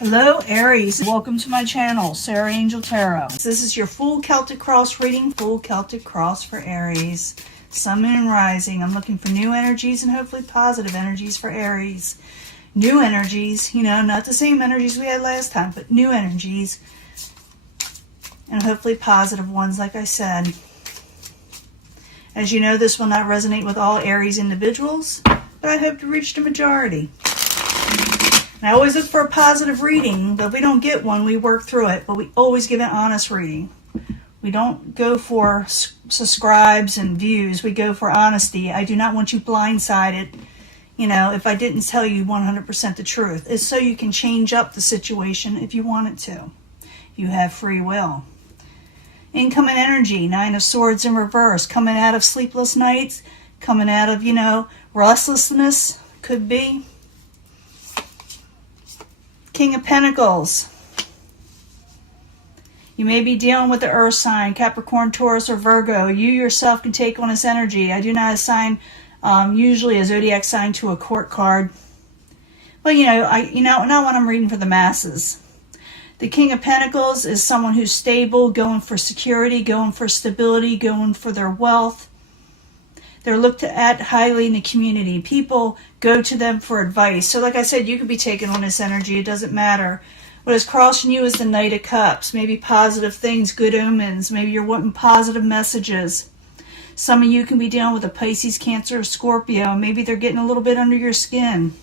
Hello Aries, welcome to my channel, Sarah Angel Tarot. This is your full Celtic Cross reading, full Celtic Cross for Aries, Sun, Moon, and Rising. I'm looking for new energies and hopefully positive energies for Aries. New energies, you know, not the same energies we had last time, but new energies. And hopefully positive ones, like I said. As you know, this will not resonate with all Aries individuals, but I hope to reach the majority. And I always look for a positive reading, but if we don't get one, we work through it. But we always give an honest reading. We don't go for subscribes and views. We go for honesty. I do not want you blindsided, you know, if I didn't tell you 100% the truth. It's so you can change up the situation if you want it to. You have free will. Incoming energy, Nine of Swords in reverse, coming out of sleepless nights, coming out of, you know, restlessness, could be. King of Pentacles. You may be dealing with the earth sign, Capricorn, Taurus, or Virgo. You yourself can take on this energy. I do not assign usually a zodiac sign to a court card. But not when I'm reading for the masses. The King of Pentacles is someone who's stable, going for security, going for stability, going for their wealth. They're looked at highly in the community. People go to them for advice. So like I said, you could be taking on this energy. It doesn't matter. What is crossing you is the Knight of Cups. Maybe positive things, good omens. Maybe you're wanting positive messages. Some of you can be dealing with a Pisces, Cancer, or Scorpio. Maybe they're getting a little bit under your skin.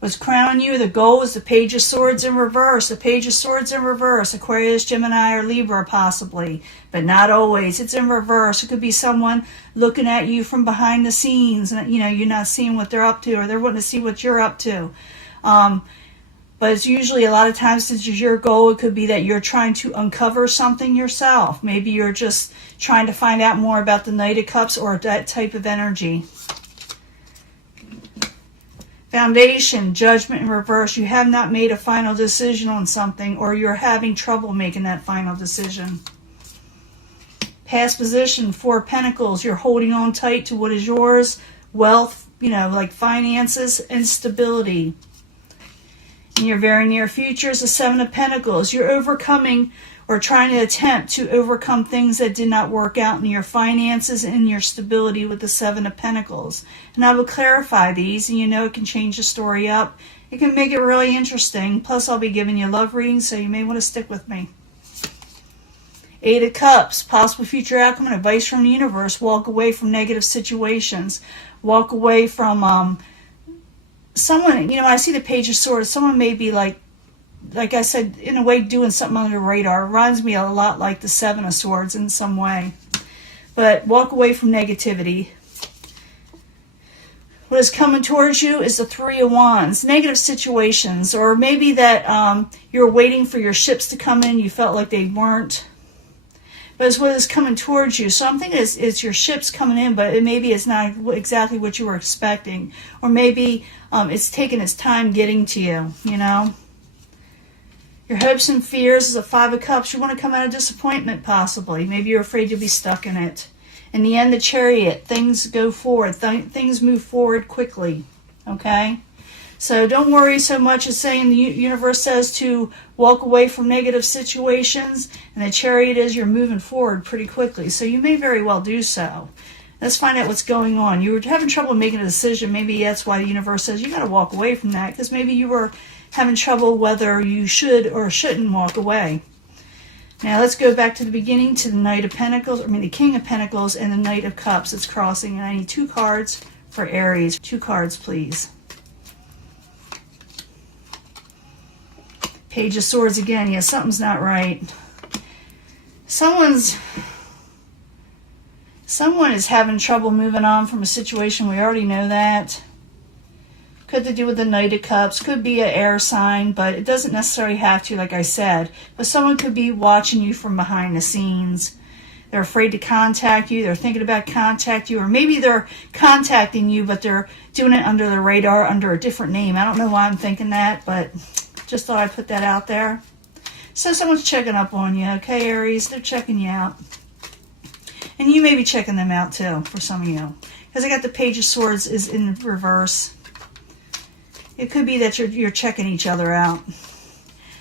What's crowning you, the goal is the Page of Swords in reverse. The Page of Swords in reverse. Aquarius, Gemini, or Libra possibly. But not always. It's in reverse. It could be someone looking at you from behind the scenes. And, you know, you're not seeing what they're up to. Or they're wanting to see what you're up to. But it's usually, a lot of times, since it's your goal, it could be that you're trying to uncover something yourself. Maybe you're just trying to find out more about the Knight of Cups or that type of energy. Foundation, Judgment in reverse. You have not made a final decision on something, or you're having trouble making that final decision. Past position, Four of Pentacles. You're holding on tight to what is yours. Wealth, you know, like finances and stability. In your very near future is the Seven of Pentacles. You're overcoming or trying to attempt to overcome things that did not work out in your finances and your stability with the Seven of Pentacles. And I will clarify these, and you know it can change the story up. It can make it really interesting. Plus, I'll be giving you love readings, so you may want to stick with me. Eight of Cups, possible future outcome and advice from the universe. Walk away from negative situations. Walk away from someone, you know, when I see the Page of Swords, someone may be like I said, in a way, doing something under the radar. It reminds me a lot like the Seven of Swords in some way. But walk away from negativity. What is coming towards you is the Three of Wands. Negative situations, or maybe that you're waiting for your ships to come in. You felt like they weren't. But it's what is coming towards you. So I'm thinking it's your ships coming in, but maybe it's not exactly what you were expecting. Or maybe it's taking its time getting to you, you know. Your hopes and fears is a Five of Cups. You want to come out of disappointment, possibly. Maybe you're afraid you'll be stuck in it. In the end, the Chariot. Things go forward. Things move forward quickly. Okay? So don't worry so much as saying the universe says to walk away from negative situations. And the Chariot is you're moving forward pretty quickly. So you may very well do so. Let's find out what's going on. You were having trouble making a decision. Maybe that's why the universe says you got to walk away from that. Because maybe you were having trouble whether you should or shouldn't walk away. Now let's go back to the beginning to the Knight of Pentacles, the King of Pentacles and the Knight of Cups. It's crossing, and I need two cards for Aries. Two cards, please. Page of Swords again. Yeah, something's not right. Someone is having trouble moving on from a situation. We already know that. Could to do with the Knight of Cups. Could be an air sign, but it doesn't necessarily have to, like I said. But someone could be watching you from behind the scenes. They're afraid to contact you. They're thinking about contacting you. Or maybe they're contacting you, but they're doing it under the radar, under a different name. I don't know why I'm thinking that, but just thought I'd put that out there. So someone's checking up on you, okay, Aries? They're checking you out. And you may be checking them out, too, for some of you. Because I got the Page of Swords is in reverse. It could be that you're checking each other out.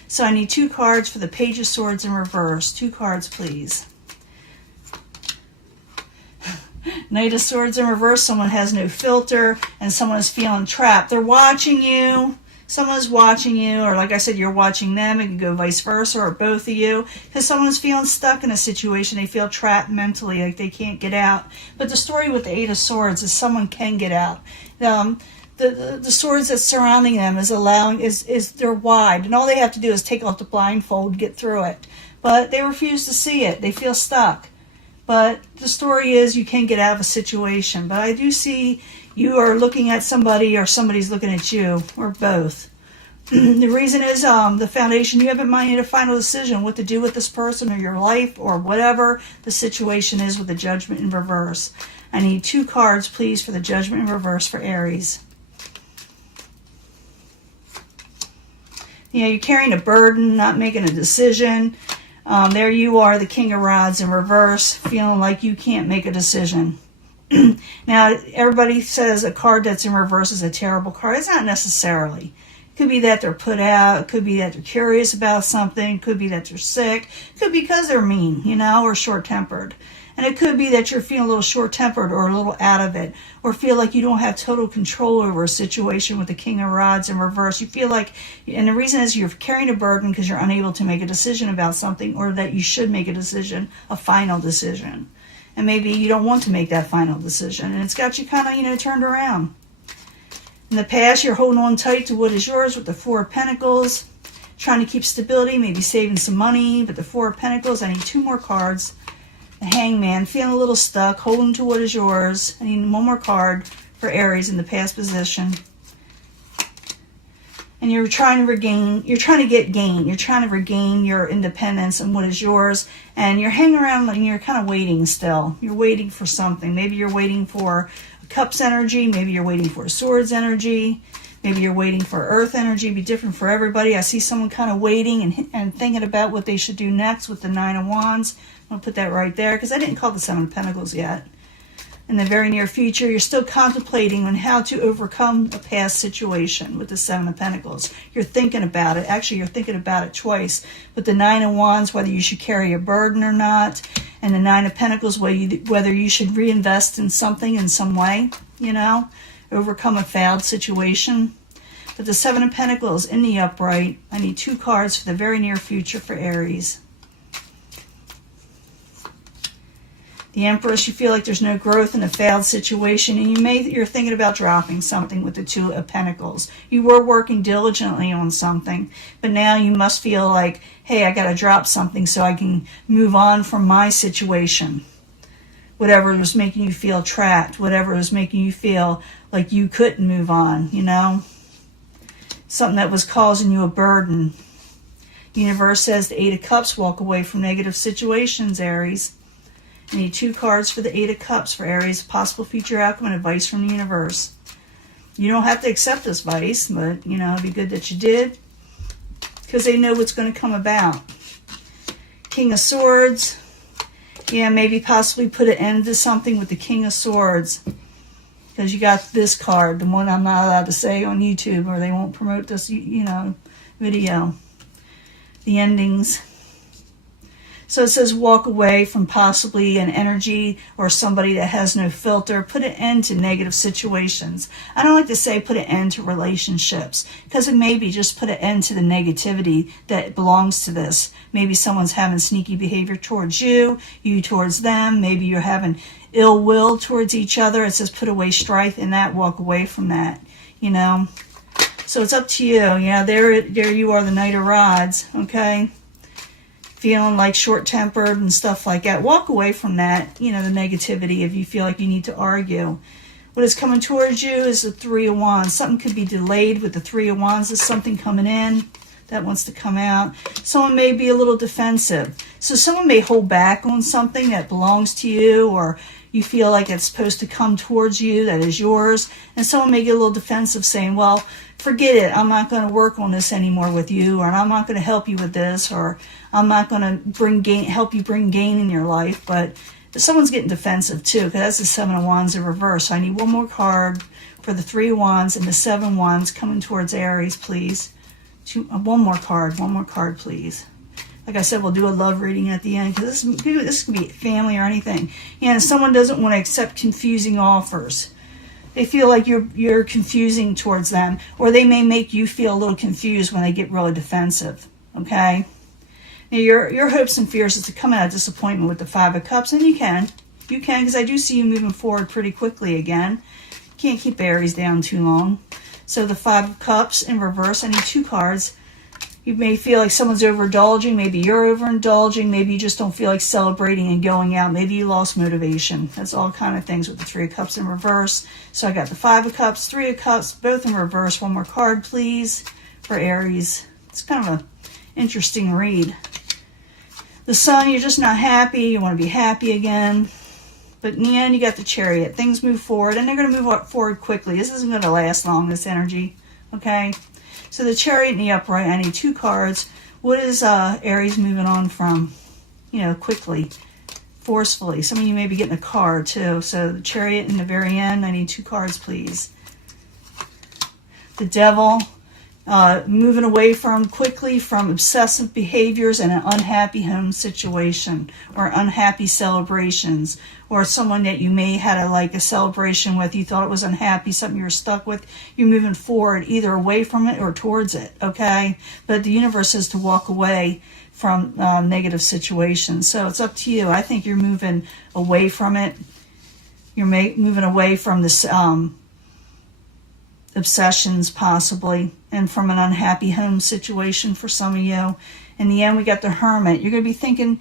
So I need 2 cards for the Page of Swords in reverse. 2 cards, please. Knight of Swords in reverse. Someone has no filter and someone is feeling trapped. They're watching you. Someone's watching you, or like I said, you're watching them. It can go vice versa, or both of you, because someone's feeling stuck in a situation. They feel trapped mentally, like they can't get out. But the story with the 8 of Swords is someone can get out. The swords that's surrounding them is they're wide, and all they have to do is take off the blindfold, get through it. But they refuse to see it. They feel stuck. But the story is you can get out of a situation. But I do see you are looking at somebody or somebody's looking at you, or both. The reason is the foundation, you haven't made a final decision what to do with this person or your life or whatever the situation is with the Judgment in reverse. I need 2 cards, please, for the Judgment in reverse for Aries. You know, you're carrying a burden, not making a decision. There you are, the King of Rods in reverse, feeling like you can't make a decision. Now, everybody says a card that's in reverse is a terrible card. It's not necessarily. It could be that they're put out. It could be that they're curious about something. It could be that they're sick. It could be because they're mean, you know, or short-tempered. And it could be that you're feeling a little short-tempered or a little out of it, or feel like you don't have total control over a situation with the King of Rods in reverse. You feel like, and the reason is you're carrying a burden because you're unable to make a decision about something, or that you should make a decision, a final decision. And maybe you don't want to make that final decision, and it's got you kind of, you know, turned around. In the past, you're holding on tight to what is yours with the 4 of Pentacles, trying to keep stability, maybe saving some money, but the 4 of Pentacles, I need 2 more cards. The Hangman, feeling a little stuck, holding to what is yours. I need 1 more card for Aries in the past position. And you're trying to regain your independence and what is yours. And you're hanging around and you're kind of waiting still. You're waiting for something. Maybe you're waiting for a Cups energy. Maybe you're waiting for a Swords energy. Maybe you're waiting for Earth energy. It'd be different for everybody. I see someone kind of waiting and thinking about what they should do next with the 9 of Wands. I'm going to put that right there because I didn't call the 7 of Pentacles yet. In the very near future, you're still contemplating on how to overcome a past situation with the 7 of Pentacles. You're thinking about it. Actually, you're thinking about it twice. With the 9 of Wands, whether you should carry a burden or not. And the 9 of Pentacles, whether you should reinvest in something in some way, you know, overcome a failed situation. But the 7 of Pentacles in the upright, I need 2 cards for the very near future for Aries. The Empress, you feel like there's no growth in a failed situation, and you're thinking about dropping something with the 2 of Pentacles. You were working diligently on something, but now you must feel like, hey, I got to drop something so I can move on from my situation. Whatever was making you feel trapped, whatever was making you feel like you couldn't move on, you know? Something that was causing you a burden. The universe says the 8 of Cups, walk away from negative situations, Aries. I need 2 cards for the 8 of Cups for Aries, possible future outcome and advice from the universe. You don't have to accept this advice, but, you know, it'd be good that you did, because they know what's going to come about. King of Swords. Yeah, maybe possibly put an end to something with the King of Swords, because you got this card, the one I'm not allowed to say on YouTube, or they won't promote this, you know, video. The endings. So it says walk away from possibly an energy or somebody that has no filter. Put an end to negative situations. I don't like to say put an end to relationships, because it may be just put an end to the negativity that belongs to this. Maybe someone's having sneaky behavior towards you, you towards them. Maybe you're having ill will towards each other. It says put away strife in that, walk away from that, you know. So it's up to you. Yeah, there you are, the Knight of Rods, okay? Feeling like short-tempered and stuff like that. Walk away from that, you know, the negativity if you feel like you need to argue. What is coming towards you is the 3 of Wands. Something could be delayed with the 3 of Wands. There's something coming in that wants to come out. Someone may be a little defensive. So someone may hold back on something that belongs to you, or you feel like it's supposed to come towards you, that is yours. And someone may get a little defensive, saying, well, forget it. I'm not going to work on this anymore with you, or I'm not going to help you with this, or I'm not going to help you bring gain in your life. But Someone's getting defensive too, because that's the Seven of Wands in reverse. So I need one more card for the Three of Wands and the Seven of Wands coming towards Aries, please. One more card, please. Like I said, we'll do a love reading at the end, because this could be family or anything. And someone doesn't want to accept confusing offers. They feel like you're confusing towards them, or they may make you feel a little confused when they get really defensive. Okay. Now your hopes and fears is to come out of disappointment with the Five of Cups, and you can, because I do see you moving forward pretty quickly again. Can't keep Aries down too long. So the Five of Cups in reverse, I need 2 cards. You may feel like someone's overindulging. Maybe you're overindulging. Maybe you just don't feel like celebrating and going out. Maybe you lost motivation. That's all kind of things with the Three of Cups in reverse. So I got the Five of Cups, Three of Cups, both in reverse. One more card, please, for Aries. It's kind of an interesting read. The Sun, you're just not happy. You want to be happy again. But in the end, you got the Chariot. Things move forward, and they're going to move forward quickly. This isn't going to last long, this energy. Okay? So the Chariot and the Upright, I need 2 cards. What is Aries moving on from? Quickly, forcefully. Some of you may be getting a card, too. So the Chariot in the very end, I need 2 cards, please. The Devil, moving away quickly from obsessive behaviors and an unhappy home situation, or unhappy celebrations, or someone that you may had a celebration with, you thought it was unhappy, something you were stuck with. You're moving forward either away from it or towards it. Okay, but the universe says to walk away from negative situations, so it's up to you. I think you're moving away from it. You're moving away from this obsessions, possibly, and from an unhappy home situation for some of you. In the end, we got the Hermit. You're going to be thinking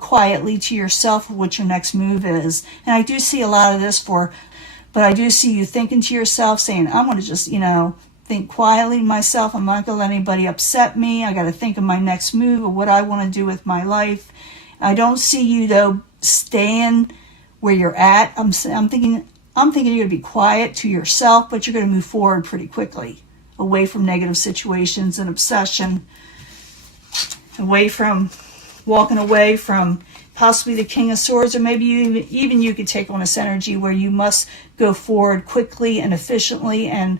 quietly to yourself what your next move is. And I do see a lot of this but I do see you thinking to yourself, saying, I'm going to just, think quietly to myself. I'm not going to let anybody upset me. I got to think of my next move or what I want to do with my life. I don't see you, though, staying where you're at. I'm thinking you're going to be quiet to yourself, but you're going to move forward pretty quickly, away from negative situations and obsession, walking away from possibly the King of Swords, or maybe even you could take on this energy where you must go forward quickly and efficiently and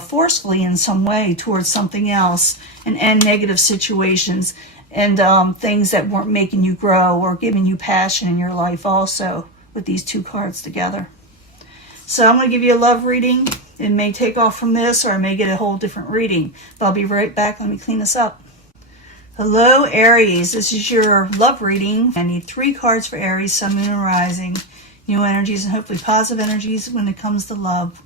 forcefully in some way towards something else and end negative situations and things that weren't making you grow or giving you passion in your life also, with these 2 cards together. So I'm going to give you a love reading. It may take off from this, or I may get a whole different reading. But I'll be right back. Let me clean this up. Hello, Aries. This is your love reading. I need 3 cards for Aries, Sun, Moon, and Rising. New energies and hopefully positive energies when it comes to love.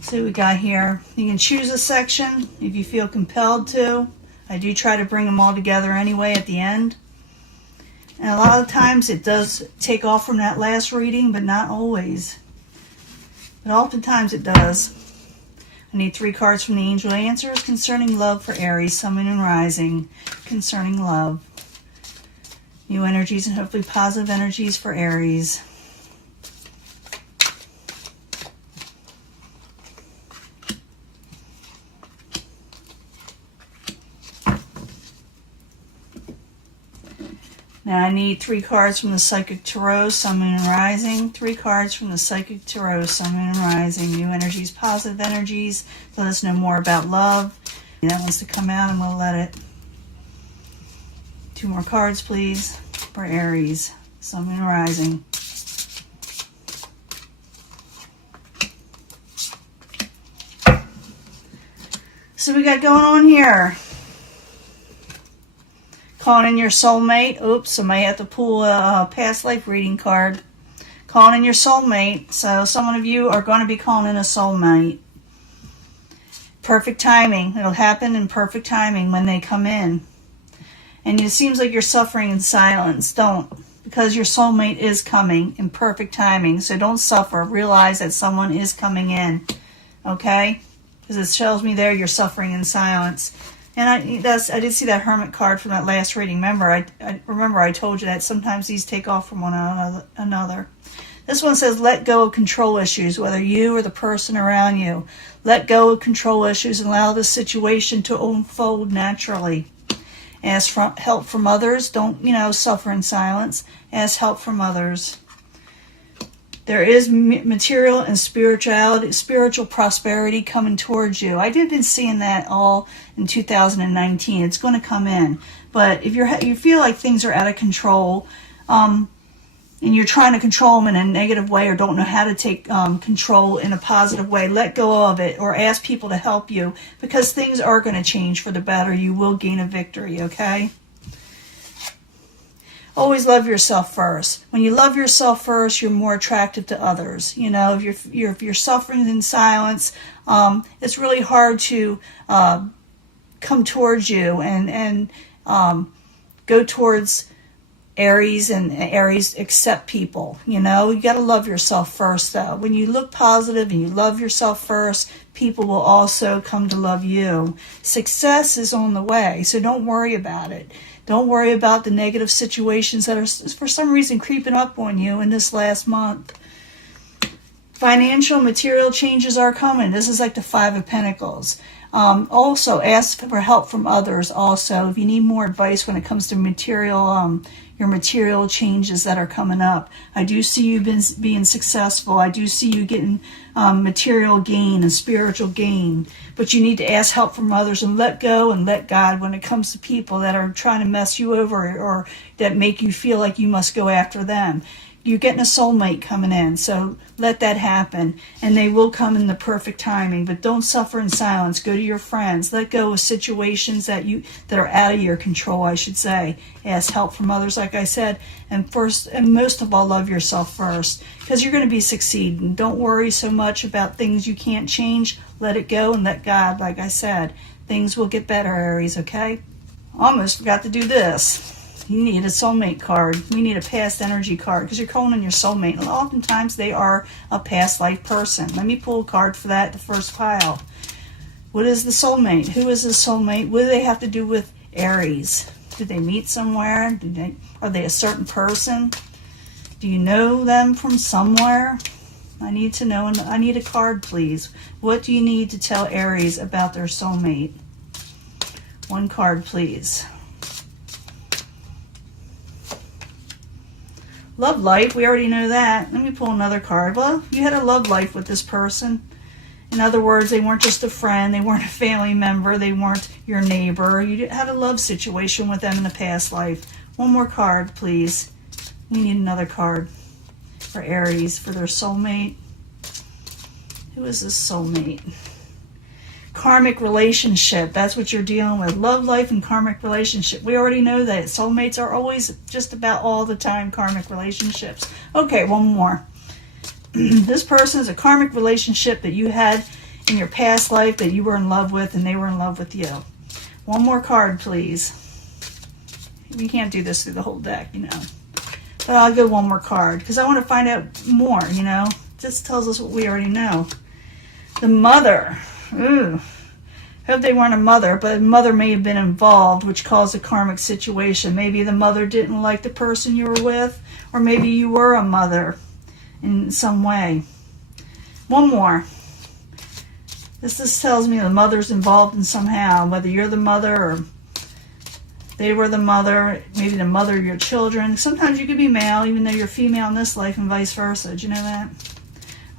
So what we got here. You can choose a section if you feel compelled to. I do try to bring them all together anyway at the end. And a lot of times it does take off from that last reading, but not always. But oftentimes it does. I need 3 cards from the Angel Answers concerning love for Aries, Sun, Moon, and Rising. Concerning love. New energies and hopefully positive energies for Aries. Now I need 3 cards from the Psychic Tarot, Sun, Moon, and Rising. 3 cards from the Psychic Tarot, Sun, Moon, and Rising. New energies, positive energies. Let us know more about love. That wants to come out, and we'll let it. 2 more cards, please, for Aries, Sun, Moon, and Rising. So we got going on here. Calling in your soulmate. Oops, I may have to pull a past life reading card. Calling in your soulmate. So some of you are going to be calling in a soulmate. Perfect timing. It'll happen in perfect timing when they come in. And it seems like you're suffering in silence. Don't. Because your soulmate is coming in perfect timing. So don't suffer. Realize that someone is coming in. Okay? Because it tells me there you're suffering in silence. And I did see that Hermit card from that last reading. Remember, I told you that sometimes these take off from one another. This one says, let go of control issues, whether you or the person around you. Let go of control issues and allow the situation to unfold naturally. Ask for help from others. Don't, suffer in silence. Ask help from others. There is material and spiritual prosperity coming towards you. I did been seeing that all in 2019. It's going to come in. But if you feel like things are out of control, and you're trying to control them in a negative way or don't know how to take control in a positive way, let go of it or ask people to help you, because things are going to change for the better. You will gain a victory, okay? Always love yourself first. When you love yourself first, you're more attractive to others. If you're suffering in silence, it's really hard to come towards you and go towards Aries, and Aries accept people. You got to love yourself first, though. When you look positive and you love yourself first, people will also come to love you. Success is on the way, so don't worry about it. Don't worry about the negative situations that are for some reason creeping up on you in this last month. Financial, material changes are coming. This is like the Five of Pentacles. Also, ask for help from others. Also, if you need more advice when it comes to your material changes that are coming up. I do see you being successful. I do see you getting material gain and spiritual gain. But you need to ask help from others and let go and let God when it comes to people that are trying to mess you over or that make you feel like you must go after them. You're getting a soulmate coming in, so let that happen. And they will come in the perfect timing, but don't suffer in silence. Go to your friends. Let go of situations that are out of your control, I should say. Ask help from others, like I said. And first, and most of all, love yourself first, because you're going to be succeeding. Don't worry so much about things you can't change. Let it go and let God, like I said. Things will get better, Aries, okay? Almost forgot to do this. You need a soulmate card. We need a past energy card because you're calling on your soulmate. And oftentimes they are a past life person. Let me pull a card for that, the first pile. What is the soulmate? Who is the soulmate? What do they have to do with Aries? Did they meet somewhere? Are they a certain person? Do you know them from somewhere? I need to know. I need a card, please. What do you need to tell Aries about their soulmate? One card, please. Love life, we already know that. Let me pull another card. Well, you had a love life with this person. In other words, they weren't just a friend, they weren't a family member, they weren't your neighbor. You had a love situation with them in the past life. One more card, please. We need another card for Aries, for their soulmate. Who is this soulmate? Karmic relationship, that's what you're dealing with. Love life and karmic relationship. We already know that. Soulmates are always just about all the time karmic relationships. Okay, one more. This person is a karmic relationship that you had in your past life that you were in love with and they were in love with you. One more card, please. We can't do this through the whole deck, But I'll go one more card because I want to find out more, Just tells us what we already know. The Mother. Ooh. Hope they weren't a mother, but a mother may have been involved, which caused a karmic situation. Maybe the mother didn't like the person you were with, or maybe you were a mother in some way. One more. This tells me the mother's involved in somehow, whether you're the mother or they were the mother, maybe the mother of your children. Sometimes you could be male, even though you're female in this life, and vice versa. Did you know that?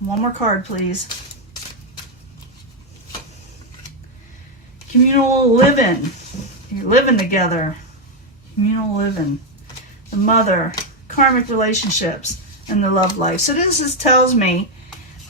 One more card, please. Communal living. You're living together. Communal living. The Mother. Karmic relationships. And the love life. So this tells me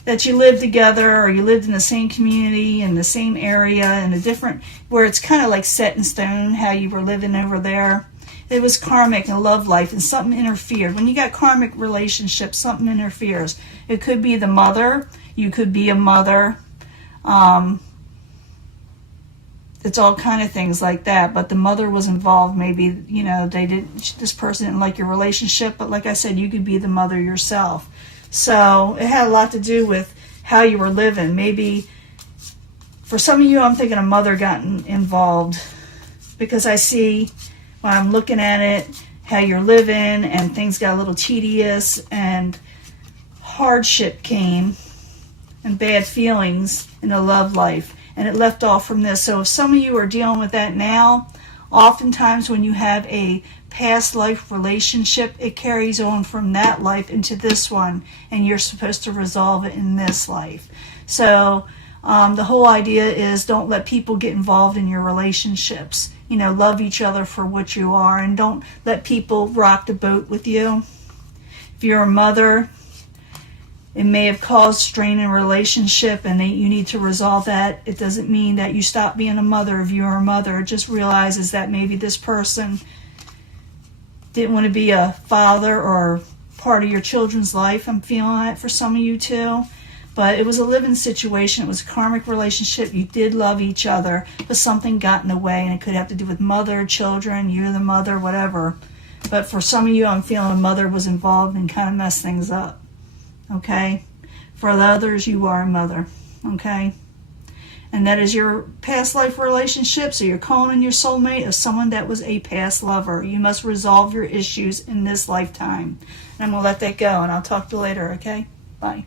that you live together or you lived in the same community, in the same area, in a different, where it's kind of like set in stone how you were living over there. It was karmic and love life and something interfered. When you got karmic relationships, something interferes. It could be the mother. You could be a mother. It's all kind of things like that, but the mother was involved. Maybe, this person didn't like your relationship, but like I said, you could be the mother yourself. So it had a lot to do with how you were living. Maybe for some of you, I'm thinking a mother got involved because I see when I'm looking at it, how you're living and things got a little tedious and hardship came and bad feelings in the love life. And it left off from this. So if some of you are dealing with that now, Oftentimes when you have a past life relationship, it carries on from that life into this one, and you're supposed to resolve it in this life. So the whole idea is don't let people get involved in your relationships. You know, love each other for what you are, and don't let people rock the boat with you. If you're a mother, it may have caused strain in a relationship, and you need to resolve that. It doesn't mean that you stop being a mother if you're a mother. It just realizes that maybe this person didn't want to be a father or part of your children's life. I'm feeling it for some of you too. But it was a living situation. It was a karmic relationship. You did love each other, but something got in the way, and it could have to do with mother, children, you're the mother, whatever. But for some of you, I'm feeling a mother was involved and kind of messed things up. Okay? For the others, you are a mother. Okay? And that is your past life relationship. So you're calling in your soulmate as someone that was a past lover. You must resolve your issues in this lifetime. And I'm going to let that go, and I'll talk to you later, okay? Bye.